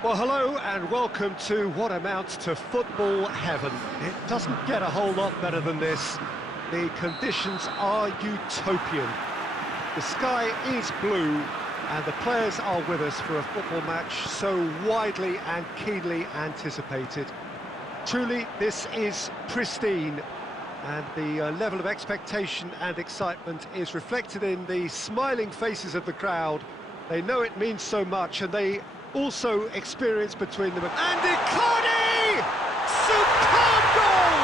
Well, hello and welcome to what amounts to football heaven. It doesn't get a whole lot better than this. The conditions are utopian. The sky is blue and the players are with us for a football match so widely and keenly anticipated. Truly, this is pristine, and the level of expectation and excitement is reflected in the smiling faces of the crowd. They know it means so much, and they also experience between them. And Icardi! Superb goal!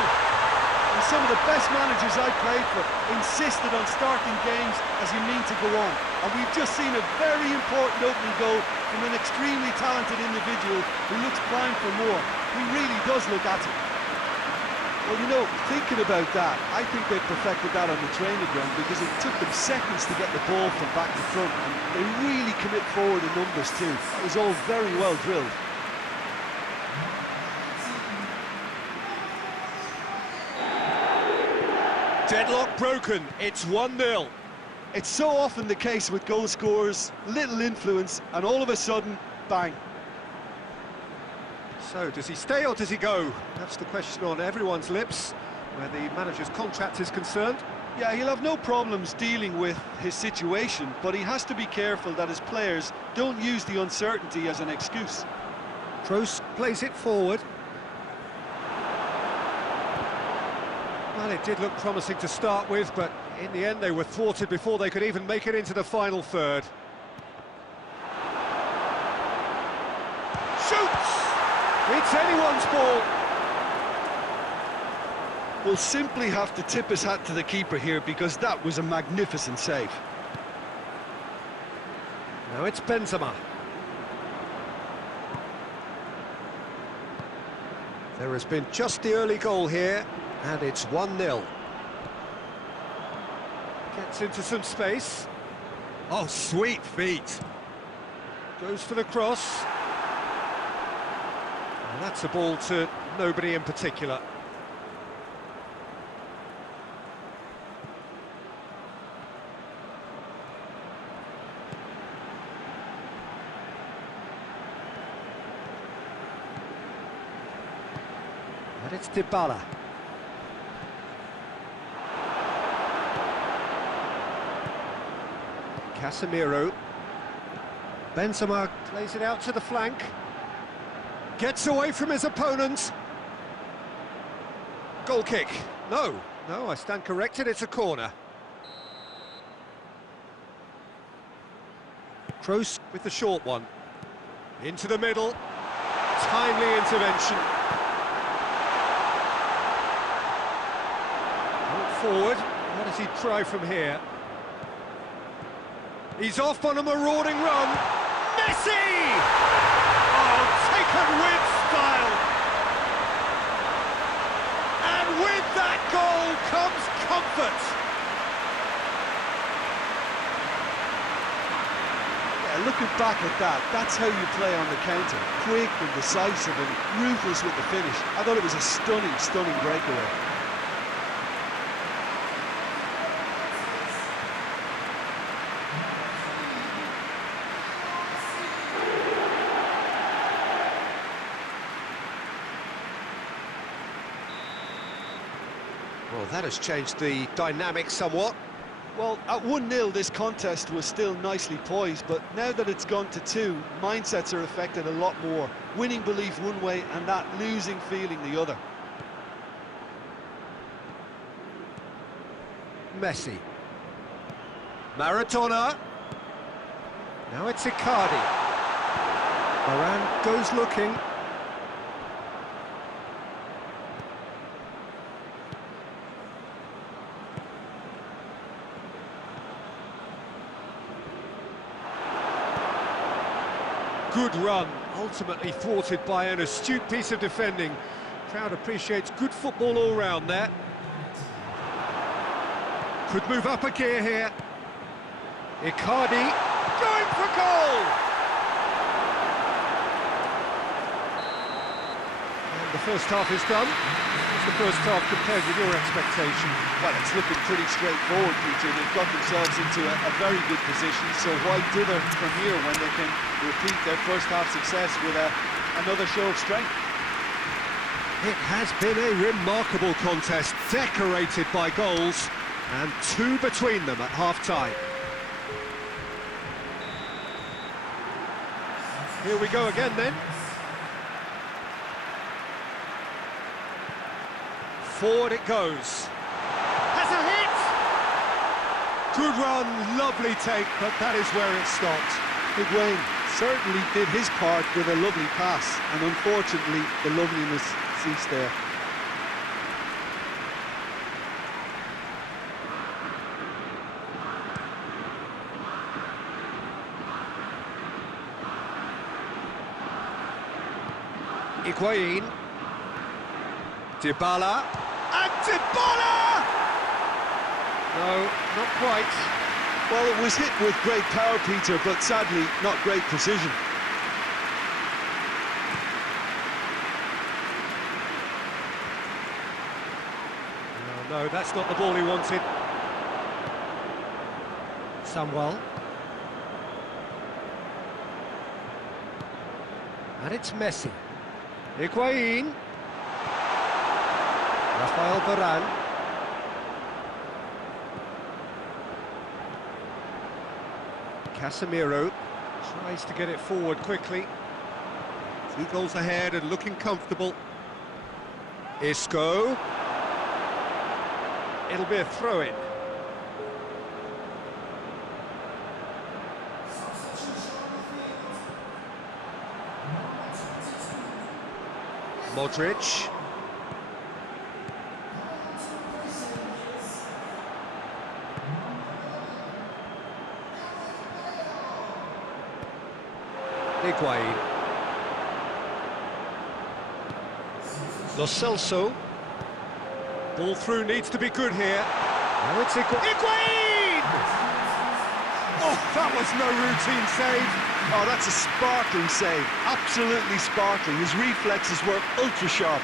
And some of the best managers I played for insisted on starting games as you mean to go on. And we've just seen a very important opening goal from an extremely talented individual who looks primed for more. He really does look at it. Well, you know, thinking about that, I think they perfected that on the training ground because it took them seconds to get the ball from back to front, and they really commit forward in numbers too. That was all very well drilled. Deadlock broken, it's 1-0. It's so often the case with goal scorers, little influence, and all of a sudden, bang. So, does he stay or does he go? That's the question on everyone's lips, where the manager's contract is concerned. Yeah, he'll have no problems dealing with his situation, but he has to be careful that his players don't use the uncertainty as an excuse. Kroos plays it forward. Well, it did look promising to start with, but in the end they were thwarted before they could even make it into the final third. Shoots! It's anyone's ball. We'll simply have to tip his hat to the keeper here because that was a magnificent save. Now it's Benzema. There has been just the early goal here, and it's 1-0. Gets into some space. Oh, sweet feet. Goes for the cross. And that's a ball to nobody in particular. And it's Dybala. Casemiro. Benzema plays it out to the flank. Gets away from his opponent. Goal kick. No, I stand corrected, it's a corner. Kroos with the short one. Into the middle. Timely intervention. Forward. What does he try from here? He's off on a marauding run. Messi! Taken with style. And with that goal comes comfort. Yeah, looking back at that, that's how you play on the counter. Quick and decisive and ruthless with the finish. I thought it was a stunning, stunning breakaway. Well, that has changed the dynamic somewhat. Well, at 1-0 this contest was still nicely poised, but now that it's gone to 2, mindsets are affected a lot more. Winning belief one way and that losing feeling the other. Messi. Maradona. Now it's Icardi. Varane goes looking. Good run, ultimately thwarted by an astute piece of defending. Crowd appreciates good football all round there. Could move up a gear here. Icardi going for goal! And The first half is done. What's the first half compared with your expectation? Well, it's looking pretty straightforward, Peter. They've got themselves into a very good position, so why dither from here when they can repeat their first half success with another show of strength? It has been a remarkable contest, decorated by goals, and two between them at half-time. Here we go again then. Forward it goes. Has a hit! Good run, lovely take, but that is where it stopped. Higuain certainly did his part with a lovely pass, and unfortunately the loveliness ceased there. Higuain. Dybala. And Dybala! No, not quite. Well, it was hit with great power, Peter, but sadly not great precision. No, that's not the ball he wanted. Samuel. And it's Messi. Higuain. Rafael Varane. Casemiro tries to get it forward quickly. 2 goals ahead and looking comfortable. Isco. It'll be a throw-in. Modric. Higuain. Lo Celso. Ball through needs to be good here. Now it's Higuain! Oh, that was no routine save. Oh, that's a sparkling save. Absolutely sparkling. His reflexes were ultra sharp.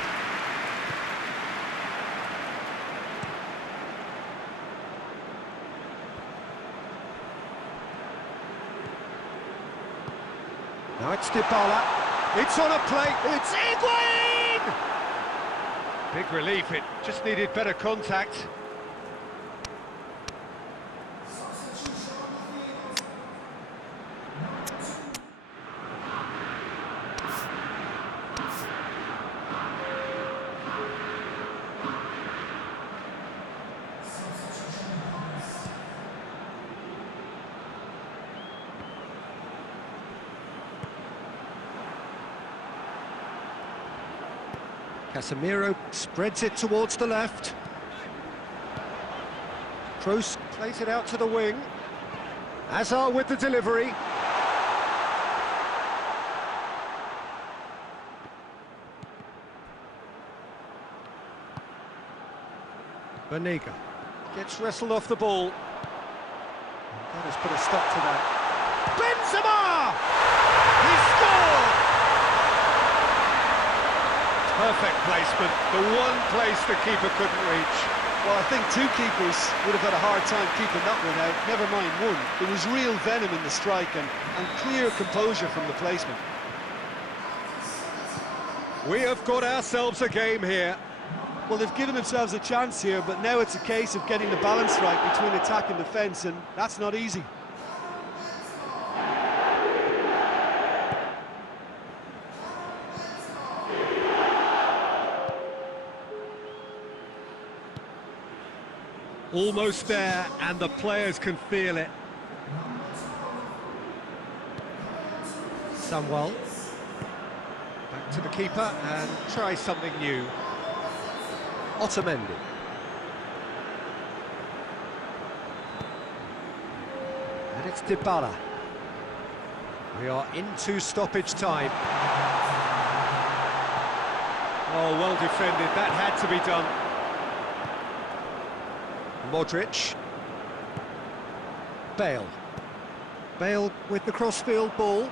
Now it's Dybala. It's on a plate. It's Higuain! Big relief. It just needed better contact. Casemiro spreads it towards the left. Kroos plays it out to the wing. Hazard with the delivery. Banega gets wrestled off the ball. And that has put a stop to that. Benzema! He scored! Perfect placement, the one place the keeper couldn't reach. Well, I think 2 keepers would have had a hard time keeping that one out, never mind 1. There was real venom in the strike and clear composure from the placement. We have got ourselves a game here. Well, they've given themselves a chance here, but now it's a case of getting the balance right between attack and defence, and that's not easy. Almost there, and the players can feel it. Samuel. Back to the keeper and try something new. Otamendi. And it's Dybala. We are into stoppage time. Oh, well defended. That had to be done. Modric. Bale. Bale with the crossfield ball.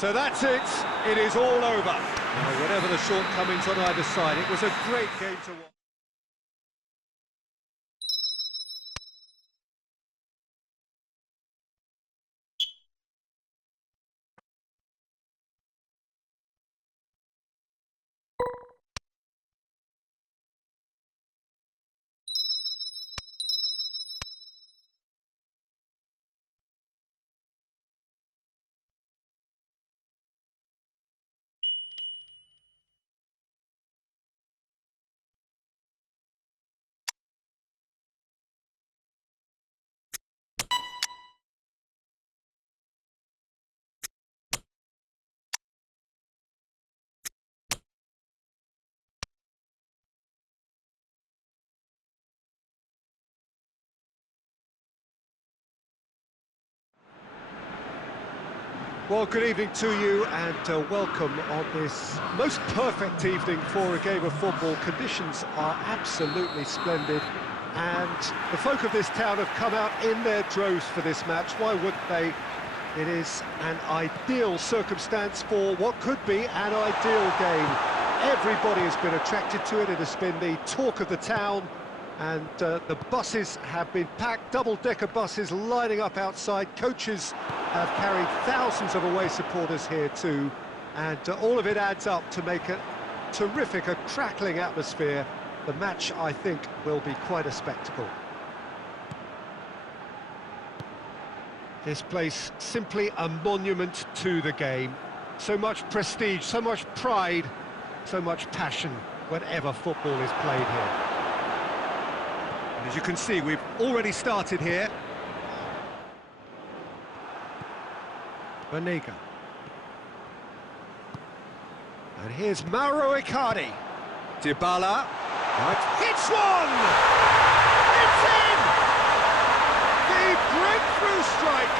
So that's it. It is all over. Now, whatever the shortcomings on either side, it was a great game to watch. Well, good evening to you and welcome on this most perfect evening for a game of football. Conditions are absolutely splendid and the folk of this town have come out in their droves for this match. Why wouldn't they? It is an ideal circumstance for what could be an ideal game. Everybody has been attracted to it. It has been the talk of the town. And the buses have been packed, double-decker buses lining up outside. Coaches have carried thousands of away supporters here too. And all of it adds up to make a terrific, a crackling atmosphere. The match, I think, will be quite a spectacle. This place, simply a monument to the game. So much prestige, so much pride, so much passion whenever football is played here. As you can see, we've already started here. Banega. And here's Mauro Icardi. Dybala. Hits one! It's in! The breakthrough strike!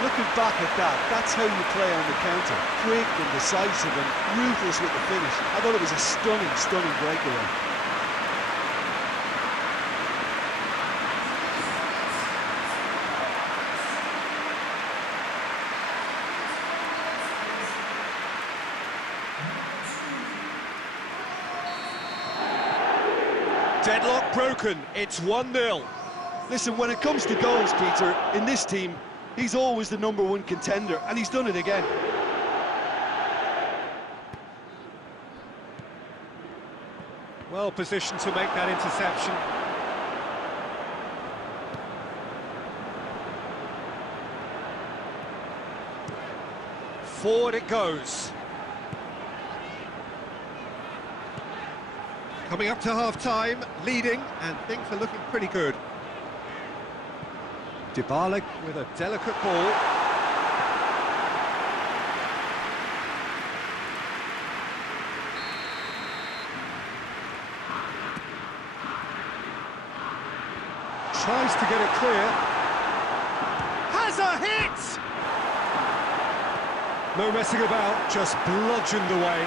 Looking back at that, that's how you play on the counter. Quick and decisive and ruthless with the finish. I thought it was a stunning, stunning breakaway. Deadlock broken, it's 1-0. Listen, when it comes to goals, Peter, in this team, he's always the #1 contender, and he's done it again. Well positioned to make that interception. Forward it goes. Coming up to half-time, leading, and things are looking pretty good. Dybala with a delicate ball. Tries to get it clear. Has a hit! No messing about, just bludgeoned away.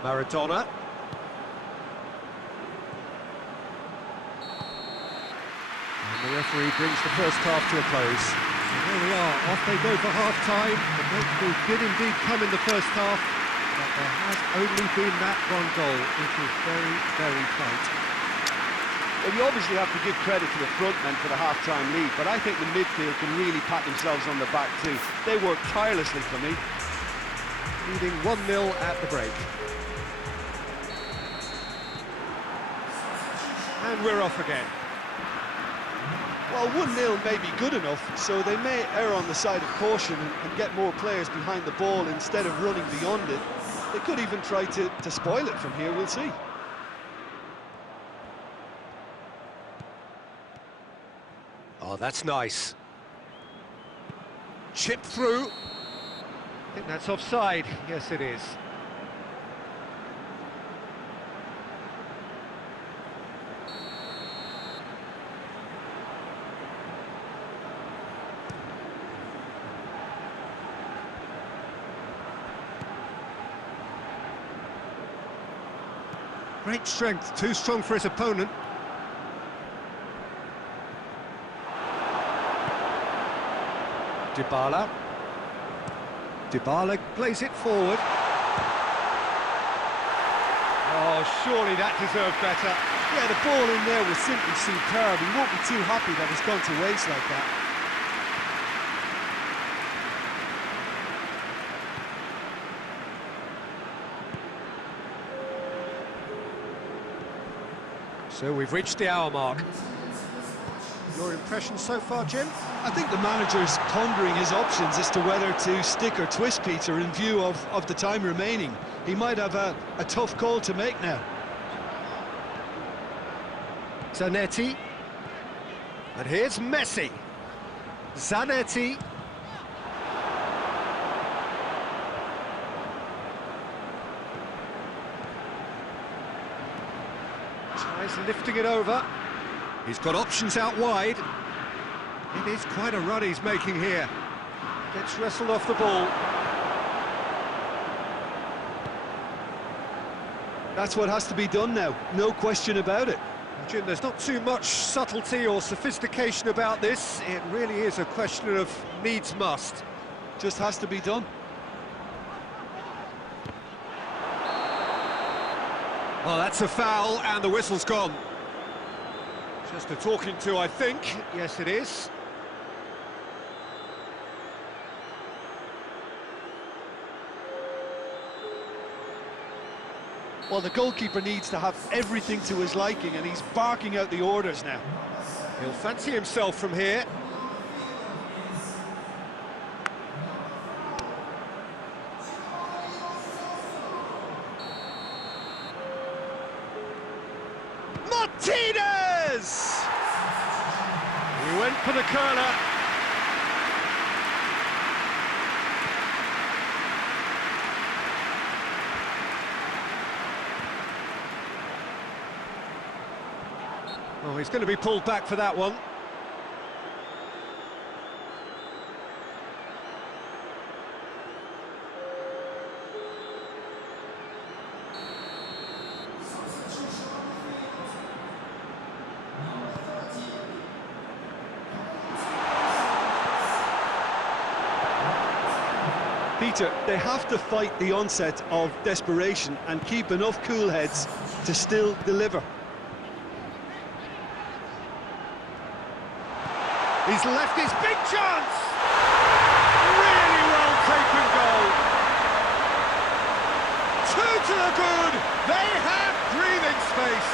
Maradona. And the referee brings the first half to a close. And there we are, off they go for half-time. The breakthrough did indeed come in the first half, but there has only been that one goal, which is very, very tight. Well, you obviously have to give credit to the front men for the half-time lead, but I think the midfield can really pat themselves on the back too. They worked tirelessly for me. Leading 1-0 at the break. And we're off again. Well, 1-0 may be good enough, so they may err on the side of caution and get more players behind the ball instead of running beyond it. They could even try to spoil it from here, we'll see. Oh, that's nice. Chip through. I think that's offside. Yes, it is. Great strength, too strong for his opponent. Dybala. Dybala plays it forward. Oh, surely that deserved better. Yeah, the ball in there was simply superb. He won't be too happy that it's gone to waste like that. So we've reached the hour mark. Your impression so far, Jim? I think the manager's pondering his options as to whether to stick or twist Peter in view of the time remaining. He might have a tough call to make now. Zanetti. And here's Messi. Zanetti. Tries lifting it over. He's got options out wide. It is quite a run he's making here. Gets wrestled off the ball. That's what has to be done now, no question about it. Jim, there's not too much subtlety or sophistication about this. It really is a question of needs must. Just has to be done. Oh, that's a foul, and the whistle's gone. Just a talking to, I think. Yes, it is. Well, the goalkeeper needs to have everything to his liking, and he's barking out the orders now. He'll fancy himself from here. Martinez! He went for the curler. Oh, he's going to be pulled back for that one. Peter, they have to fight the onset of desperation and keep enough cool heads to still deliver. He's left his big chance! Really well taken goal. Two to the good. They have breathing space.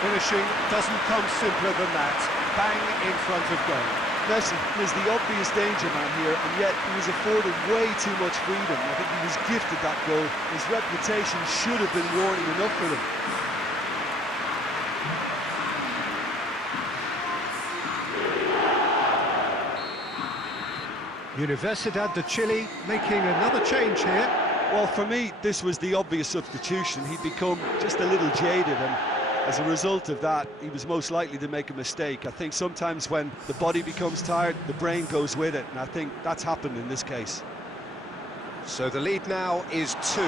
Finishing doesn't come simpler than that. Bang in front of goal. Messi is the obvious danger man here, and yet he was afforded way too much freedom. I think he was gifted that goal. His reputation should have been warning enough for him. Universidad de Chile making another change here. Well, for me, this was the obvious substitution. He'd become just a little jaded, and as a result of that, he was most likely to make a mistake. I think sometimes when the body becomes tired, the brain goes with it, and I think that's happened in this case. So the lead now is 2.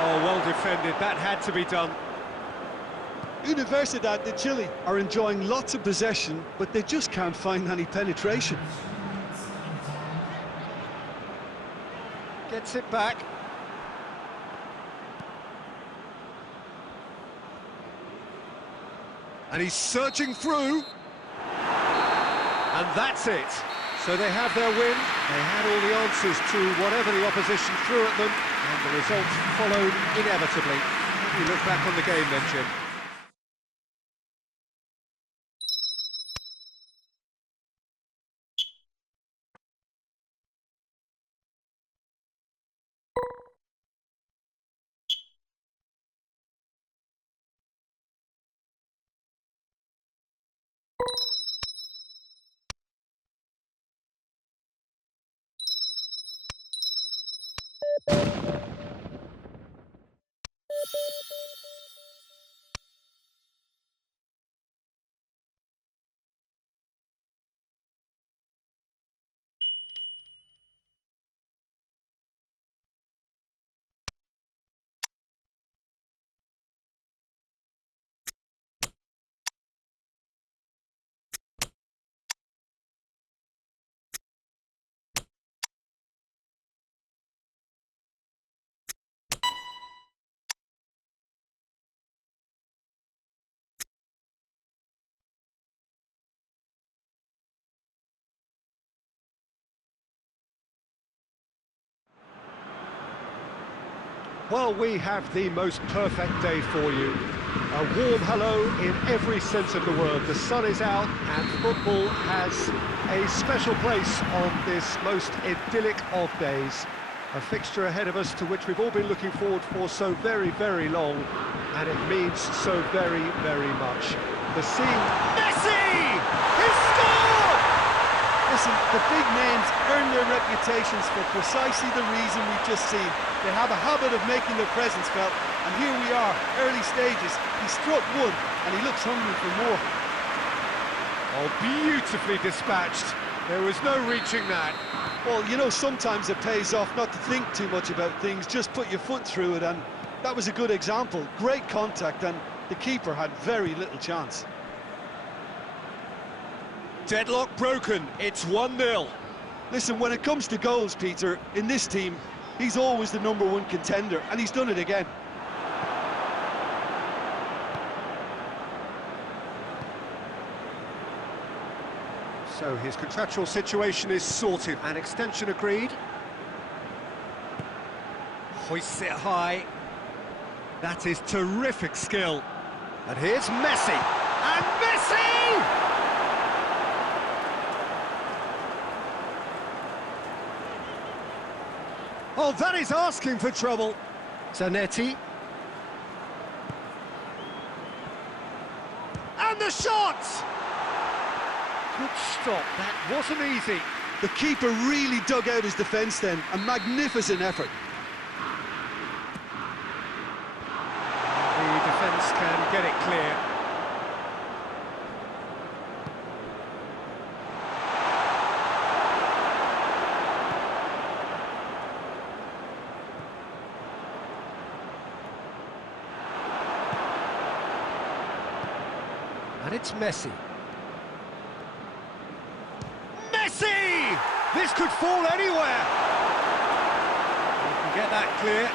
Oh, well defended. That had to be done. Universidad de Chile are enjoying lots of possession, but they just can't find any penetration. Gets it back. And he's surging through. And that's it. So they have their win. They had all the answers to whatever the opposition threw at them, and the results followed inevitably. How do you look back on the game then, Jim? Well, we have the most perfect day for you. A warm hello in every sense of the word. The sun is out and football has a special place on this most idyllic of days. A fixture ahead of us to which we've all been looking forward for so very, very long, and it means so very, very much. The scene... Messi! He scored! Listen, the big names earn their reputations for precisely the reason we've just seen. They have a habit of making their presence felt, and here we are, early stages. He struck one, and he looks hungry for more. Oh, beautifully dispatched. There was no reaching that. Well, you know, sometimes it pays off not to think too much about things, just put your foot through it, and that was a good example. Great contact, and the keeper had very little chance. Deadlock broken, it's 1-0. Listen, when it comes to goals, Peter, in this team, he's always the #1 contender, and he's done it again. So his contractual situation is sorted. An extension agreed. Hoists it high. That is terrific skill. And here's Messi. And Messi! Oh, that is asking for trouble. Zanetti. And the shot! Good stop, that wasn't easy. The keeper really dug out his defence then, a magnificent effort. The defence can get it clear. And it's Messi. Messi! This could fall anywhere. You can get that clear.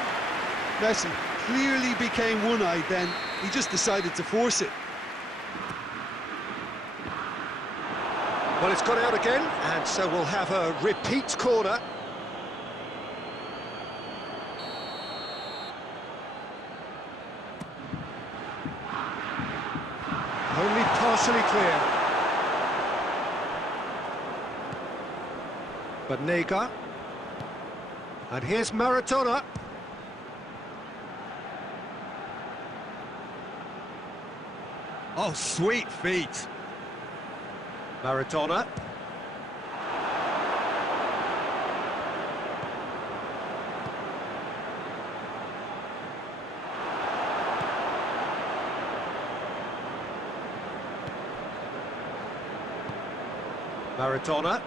Messi clearly became one-eyed then. He just decided to force it. Well, it's gone out again, and so we'll have a repeat corner. Only partially clear. But Nega. And here's Maradona. Oh, sweet feet. Maradona. Maradona.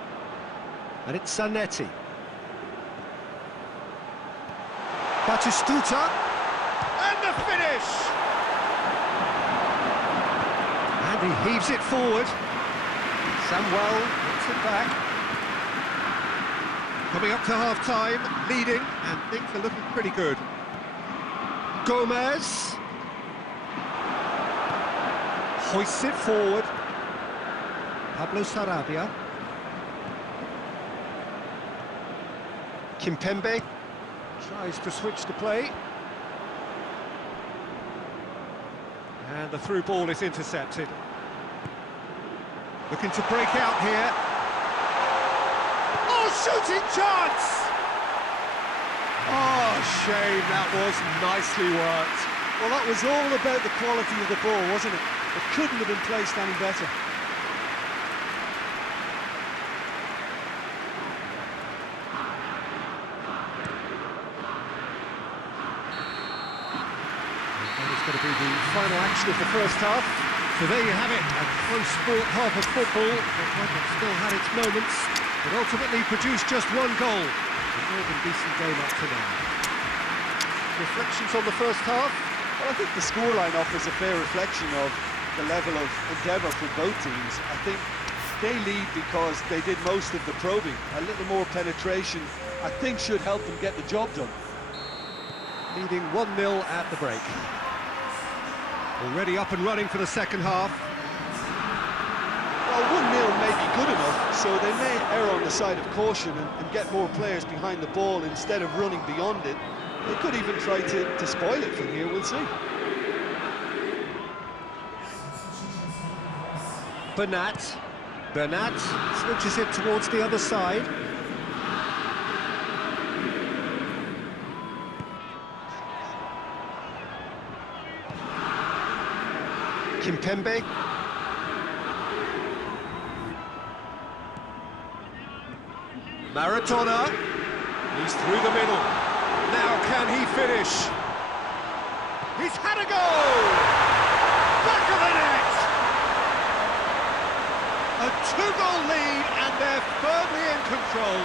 And it's Zanetti. Batistuta. And the finish! And he heaves it forward. Samuel gets it back. Coming up to half-time, leading, and things are looking pretty good. Gomez. Hoists it forward. Pablo Sarabia. Kimpembe tries to switch the play. And the through ball is intercepted. Looking to break out here. Oh, shooting chance! Oh, shame, that was nicely worked. Well, that was all about the quality of the ball, wasn't it? It couldn't have been placed any better. Going to be the final action of the first half. So there you have it, a close sport half of football. It still had its moments, but ultimately produced just one goal. A more than decent game up to now. Reflections on the first half? Well, I think the scoreline offers a fair reflection of the level of endeavour from both teams. I think they lead because they did most of the probing. A little more penetration, I think, should help them get the job done. Leading 1-0 at the break. Already up and running for the second half. Well, 1-0 may be good enough, so they may err on the side of caution and get more players behind the ball instead of running beyond it. They could even try to spoil it from here, we'll see. Bernat switches it towards the other side. Kimpembe. Maradona. He's through the middle. Now can he finish? He's had a goal! Back of the net! A two-goal lead and they're firmly in control.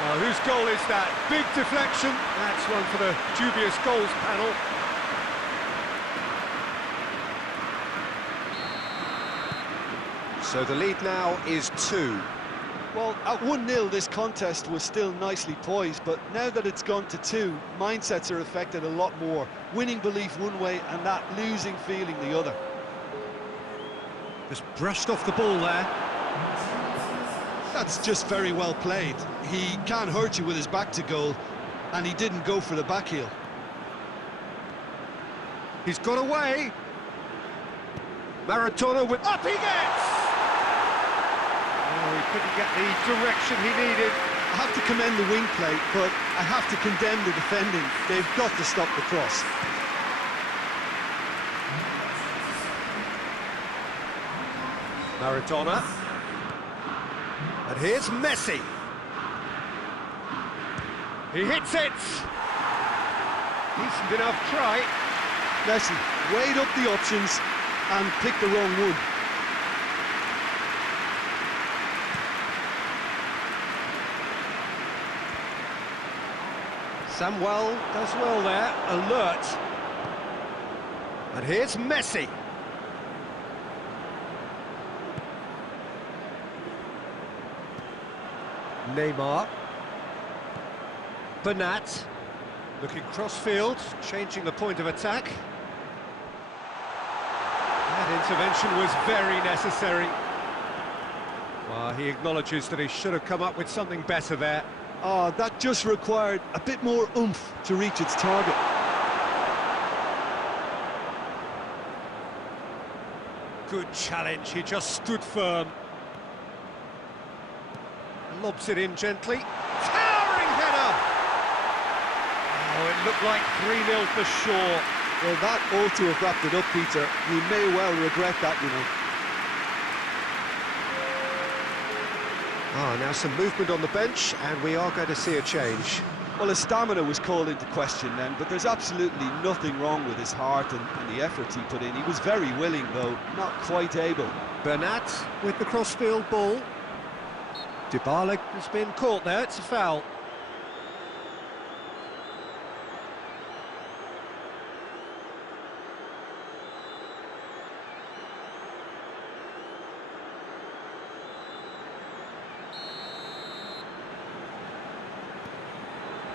Well, whose goal is that? Big deflection. That's one for the dubious goals panel. So the lead now is 2. Well, at 1-0 this contest was still nicely poised, but now that it's gone to 2, mindsets are affected a lot more. Winning belief one way and that losing feeling the other. Just brushed off the ball there. That's just very well played. He can't hurt you with his back to goal, and he didn't go for the back heel. He's got away. Maradona with... Up he gets! Oh, he couldn't get the direction he needed. I have to commend the wing play, but I have to condemn the defending. They've got to stop the cross. Maradona. And here's Messi. He hits it. Decent enough try. Messi weighed up the options and picked the wrong one. Samuel does well there, alert. And here's Messi. Neymar. Bernat. Looking cross-field, changing the point of attack. That intervention was very necessary. Well, he acknowledges that he should have come up with something better there. Oh, that just required a bit more oomph to reach its target. Good challenge, he just stood firm. Lobs it in gently. Towering header! Oh, it looked like 3-0 for sure. Well, that ought to have wrapped it up, Peter. You may well regret that, you know. Now some movement on the bench, and we are going to see a change. Well, his stamina was called into question then, but there's absolutely nothing wrong with his heart and the efforts he put in. He was very willing, though, not quite able. Bernat with the cross-field ball. Dybala has been caught there, it's a foul.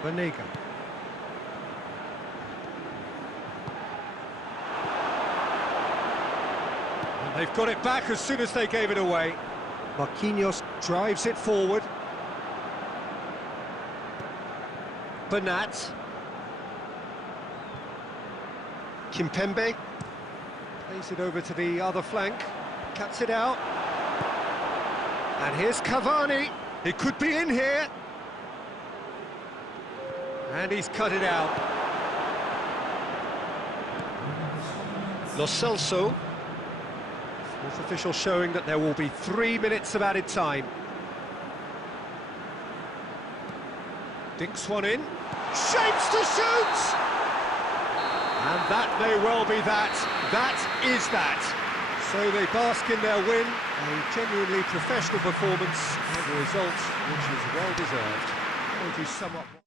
Banega. And they've got it back as soon as they gave it away. Marquinhos drives it forward. Bernat. Kimpembe. Plays it over to the other flank. Cuts it out. And here's Cavani. He could be in here. And he's cut it out. Lo Celso. Fourth official showing that there will be 3 minutes of added time. Dinks one in. Shapes to shoot! And that may well be that. That is that. So they bask in their win. A genuinely professional performance and a result which is well deserved. How would you sum up?